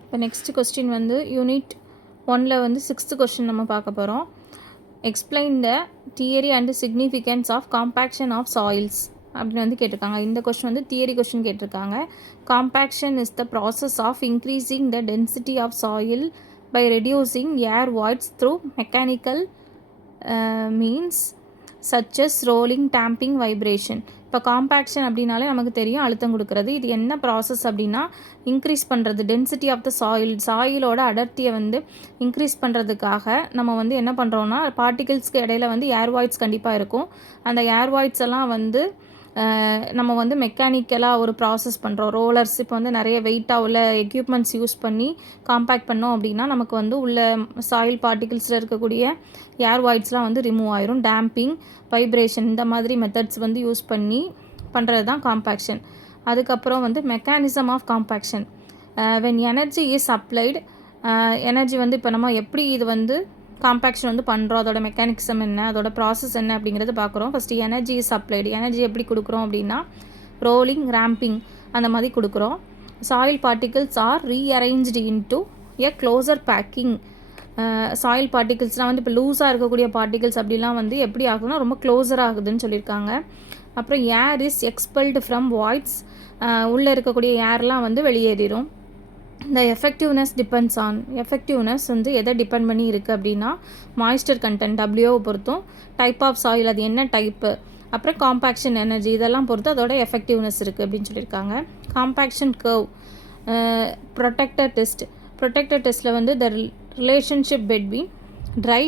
இப்போ next question வந்து unit 1ல் வந்து 6th கொஸ்டின் நம்ம பார்க்க போகிறோம். Explain the theory and significance of compaction of soils அப்படின்னு வந்து கேட்டிருக்காங்க. இந்த கொஸ்டின் வந்து தியரி கொஸ்டின் கேட்டிருக்காங்க. Compaction is the process of increasing the density of soil by reducing air voids through mechanical means such as rolling tamping vibration. இப்போ compaction அப்படின்னாலே நமக்கு தெரியும் அழுத்தம் கொடுக்குறது. இது என்ன ப்ராசஸ் அப்படின்னா இன்க்ரீஸ் பண்ணுறது டென்சிட்டி ஆஃப் த சாயிலோட அடர்த்தியை வந்து இன்க்ரீஸ் பண்ணுறதுக்காக நம்ம வந்து என்ன பண்ணுறோன்னா பார்ட்டிகிள்ஸ்க்கு இடையில வந்து ஏர் வாய்ட்ஸ் கண்டிப்பாக இருக்கும். அந்த ஏர் வாய்ட்ஸ் எல்லாம் வந்து நம்ம வந்து மெக்கானிக்கலாக ஒரு ப்ராசஸ் பண்ணுறோம். ரோலர்ஸ் இப்போ வந்து நிறைய வெயிட்டாக உள்ள எக்யூப்மெண்ட்ஸ் யூஸ் பண்ணி காம்பேக்ட் பண்ணோம் அப்படின்னா நமக்கு வந்து உள்ள சாயில் பார்ட்டிகிள்ஸில் இருக்கக்கூடிய ஏர் வாய்ட்ஸ்லாம் வந்து ரிமூவ் ஆயிரும். டேம்பிங் வைப்ரேஷன் இந்த மாதிரி மெத்தட்ஸ் வந்து யூஸ் பண்ணி பண்ணுறது தான் காம்பேக்ஷன். அதுக்கப்புறம் வந்து mechanism of compaction. When energy is applied, energy வந்து இப்போ நம்ம எப்படி இது வந்து காம்பேக்ஷன் வந்து பண்ணுறோம், அதோட மெக்கானிக்ஸம் என்ன, அதோட ப்ராசஸ் என்ன அப்படிங்கிறது பார்க்குறோம். First energy is applied. Energy எப்படி கொடுக்குறோம் அப்படின்னா ரோலிங் ரேம்பிங் அந்த மாதிரி கொடுக்குறோம். Soil particles are rearranged into a closer packing. Soil பார்ட்டிகிள்ஸ்லாம் வந்து இப்போ லூஸாக இருக்கக்கூடிய பார்ட்டிகிள்ஸ் அப்படிலாம் வந்து எப்படி ஆகுதுன்னா ரொம்ப க்ளோஸர் ஆகுதுன்னு சொல்லியிருக்காங்க. அப்புறம் air is expelled from voids. உள்ளே இருக்கக்கூடிய ஏர்லாம் வந்து வெளியேறிடும். இந்த எஃபெக்டிவ்னஸ் டிபெண்ட்ஸ் ஆன். எஃபெக்டிவ்னஸ் வந்து எதை டிபெண்ட் பண்ணி இருக்குது அப்படின்னா மாய்ஸ்டர் கண்டென்ட் டபிள்யூவை பொறுத்தும், டைப் ஆஃப் சாயில் அது என்ன டைப்பு, அப்புறம் காம்பேக்ஷன் எனர்ஜி இதெல்லாம் பொறுத்து அதோட எஃபெக்டிவ்னஸ் இருக்குது அப்படின்னு சொல்லியிருக்காங்க. Compaction curve. Protector test. Protector டெஸ்ட்டில் வந்து the relationship between dry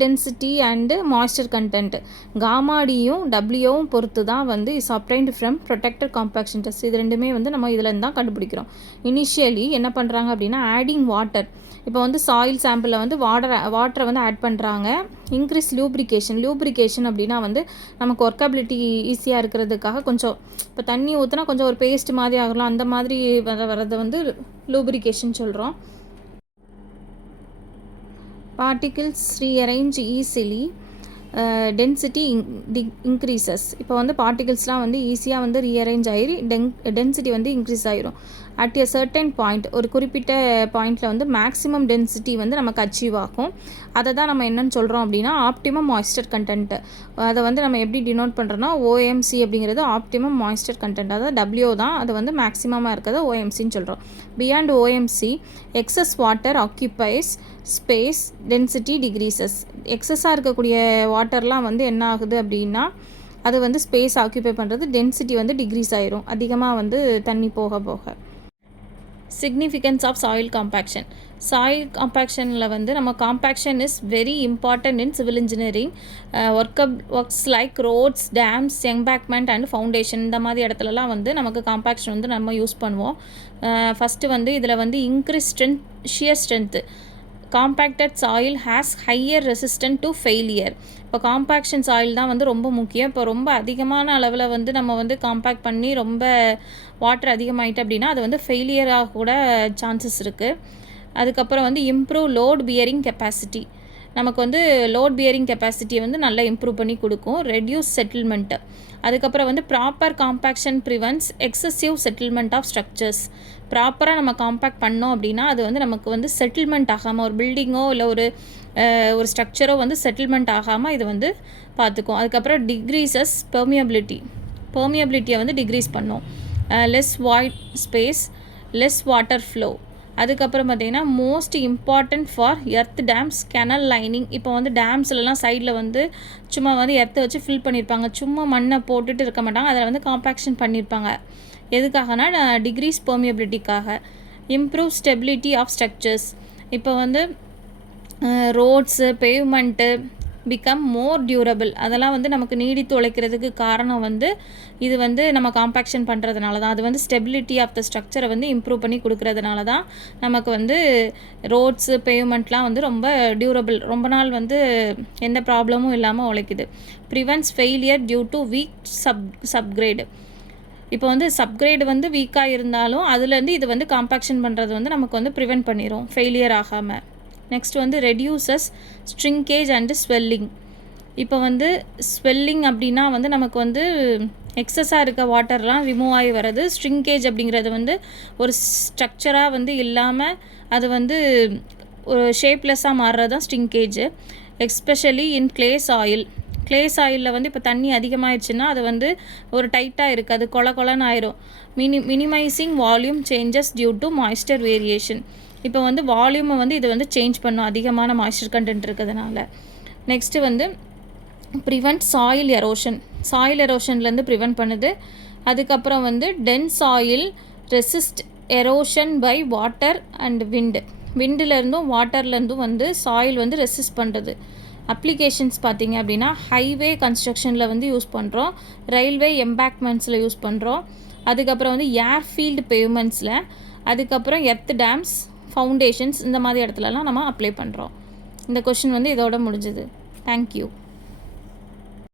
density and moisture content காமாடியும் டபிள்யூவும் பொறுத்து தான் வந்து is obtained from protector compaction test. இது ரெண்டுமே வந்து நம்ம இதில் தான் கண்டுபிடிக்கிறோம். இனிஷியலி என்ன பண்ணுறாங்க அப்படின்னா ஆடிங் வாட்டர். இப்போ வந்து சாயில் சாம்பிளில் வந்து வாட்டரை வந்து ஆட் பண்ணுறாங்க. இன்க்ரீஸ் லூப்ரிகேஷன் அப்படின்னா வந்து நமக்கு ஒர்க்கபிலிட்டி ஈஸியாக இருக்கிறதுக்காக கொஞ்சம் இப்போ தண்ணி ஊற்றினா கொஞ்சம் ஒரு பேஸ்ட் மாதிரி ஆகலாம், அந்த மாதிரி வரதை வந்து லூப்ரிகேஷன் சொல்கிறோம். particles rearrange easily, density increases. இப்போ வந்து பார்ட்டிகிள்ஸ்லாம் வந்து ஈஸியாக வந்து ரீஅரேஞ்ச் ஆகி டென்சிட்டி வந்து இன்க்ரீஸ் ஆகிரும். அட் எ சர்டன் பாயிண்ட், ஒரு குறிப்பிட்ட பாயிண்டில் வந்து மேக்ஸிமம் டென்சிட்டி வந்து நமக்கு அச்சீவ் ஆகும். அதை தான் நம்ம என்னென்னு சொல்கிறோம் அப்படின்னா ஆப்டிமம் மாய்ஸ்டர் கண்டென்ட்டு. அதை வந்து நம்ம எப்படி டினோட் பண்ணுறோன்னா ஓஎம்சி அப்படிங்கிறது ஆப்டிமம் மாய்ஸ்டர் கண்டென்ட், அதாவது டபிள்யூ தான் அது வந்து மேக்ஸிமமாக இருக்கிறத ஓஎம்சின்னு சொல்கிறோம். Beyond OMC excess water occupies space, density decreases. எக்ஸஸாக இருக்கக்கூடிய வாட்டர்லாம் வந்து என்ன ஆகுது அப்படின்னா அது வந்து ஸ்பேஸ் ஆக்கியூபை பண்ணுறது, டென்சிட்டி வந்து டிக்ரீஸ் ஆயிரும் அதிகமாக வந்து தண்ணி போக போக. Significance of soil compaction. Soil காம்பேக்ஷனில் வந்து நம்ம compaction is very important in civil engineering works like roads, dams, embankment and foundation. இந்த மாதிரி இடத்துலலாம் வந்து நமக்கு காம்பேக்ஷன் வந்து நம்ம யூஸ் பண்ணுவோம். ஃபஸ்ட்டு வந்து இதில் வந்து increase strength, shear strength. Compacted soil has higher resistant to failure. இப்போ காம்பேக்ஷன் சாயில் தான் வந்து ரொம்ப முக்கியம். இப்போ ரொம்ப அதிகமான அளவில் வந்து நம்ம வந்து காம்பேக்ட் பண்ணி ரொம்ப வாட்டர் அதிகமாகிட்டு அப்படின்னா அது வந்து ஃபெயிலியராக கூட சான்சஸ் இருக்குது. அதுக்கப்புறம் வந்து இம்ப்ரூவ் லோட் பியரிங் கெப்பாசிட்டி. நமக்கு வந்து லோட் பியரிங் கெப்பாசிட்டியை வந்து நல்லா இம்ப்ரூவ் பண்ணி கொடுக்கும். Reduce settlement. அதுக்கப்புறம் வந்து proper compaction prevents excessive settlement of structures. ப்ராப்பராக நம்ம காம்பேக்ட் பண்ணோம் அப்படின்னா அது வந்து நமக்கு வந்து செட்டில்மெண்ட் ஆகாமல் ஒரு பில்டிங்கோ இல்லை ஒரு ஸ்ட்ரக்சரோ வந்து செட்டில்மெண்ட் ஆகாமல் இது வந்து பார்த்துக்கும். அதுக்கப்புறம் டிக்ரீசஸ் பெர்மியபிலிட்டியை வந்து டிக்ரீஸ் பண்ணும். Less void space, less water flow. அதுக்கப்புறம் பார்த்திங்கன்னா most important for earth dams, canal lining. இப்போ வந்து டேம்ஸ்லலாம் சைடில் வந்து சும்மா வந்து எர்த்தை வச்சு ஃபில் பண்ணியிருப்பாங்க, சும்மா மண்ணை போட்டுட்டு இருக்க மாட்டாங்க, அதில் வந்து காம்பேக்ஷன் பண்ணியிருப்பாங்க. எதுக்காகனா டிக்ரீஸ் பெர்மியபிலிட்டிக்காக. Improve stability of structures. இப்போ வந்து roads, pavement become more durable. அதெல்லாம் வந்து நமக்கு நீடித்து உழைக்கிறதுக்கு காரணம் வந்து இது வந்து நம்ம காம்பேக்ஷன் பண்ணுறதுனால தான். அது வந்து ஸ்டெபிலிட்டி ஆஃப் த ஸ்ட்ரக்சரை வந்து இம்ப்ரூவ் பண்ணி கொடுக்குறதுனால தான் நமக்கு வந்து ரோட்ஸு, பேவ்மெண்ட்லாம் வந்து ரொம்ப டியூரபிள், ரொம்ப நாள் வந்து எந்த ப்ராப்ளமும் இல்லாமல் உழைக்குது. Prevents failure due to weak subgrade. இப்போ வந்து சப்கிரேடு வந்து வீக்காக இருந்தாலும் அதுலேருந்து இது வந்து காம்பேக்ஷன் பண்ணுறது வந்து நமக்கு வந்து ப்ரிவென்ட் பண்ணிடும் ஃபெயிலியர் ஆகாமல். நெக்ஸ்ட் வந்து ரெடியூசஸ் ஸ்ட்ரிங்கேஜ் அண்டு ஸ்வெல்லிங். இப்போ வந்து ஸ்வெல்லிங் அப்படின்னா வந்து நமக்கு வந்து எக்ஸஸாக இருக்க வாட்டர்லாம் ரிமூவ் ஆகி வர்றது. ஸ்ட்ரிங்கேஜ் அப்படிங்கிறது வந்து ஒரு ஸ்ட்ரக்சராக வந்து இல்லாமல் அது வந்து ஒரு ஷேப்லெஸ்ஸாக மாறுறது தான் shrinkage. Especially in clay soil. Clay சாயிலில் வந்து இப்போ தண்ணி அதிகமாகிடுச்சுன்னா அது வந்து ஒரு டைட்டாக இருக்குது, அது கொல கொலன்னு ஆயிரும். Minimising volume changes due to moisture variation. இப்போ வந்து வால்யூமை வந்து இது வந்து சேஞ்ச் பண்ணும் அதிகமான மாய்ஸ்டர் கண்டென்ட் இருக்கிறதுனால. நெக்ஸ்ட்டு வந்து ப்ரிவெண்ட் சாயில் எரோஷன். சாயில் எரோஷன்லேருந்து ப்ரிவெண்ட் பண்ணுது. அதுக்கப்புறம் வந்து dense soil resist erosion by water and wind. விண்டுலேருந்தும் வாட்டர்லேருந்தும் வந்து சாயில் வந்து ரெசிஸ்ட் பண்ணுறது. அப்ளிகேஷன்ஸ் பார்த்திங்க அப்படின்னா ஹைவே கன்ஸ்ட்ரக்ஷனில் வந்து யூஸ் பண்ணுறோம், ரயில்வே எம்பேக்மெண்ட்ஸில் யூஸ் பண்ணுறோம், அதுக்கப்புறம் வந்து ஏர்ஃபீல்டு பேவ்மெண்ட்ஸில், அதுக்கப்புறம் எர்த் டேம்ஸ், ஃபவுண்டேஷன்ஸ், இந்த மாதிரி இடத்துலலாம் நம்ம அப்ளை பண்ணுறோம். இந்த கொஷின் வந்து இதோட முடிஞ்சுது. தேங்க்யூ.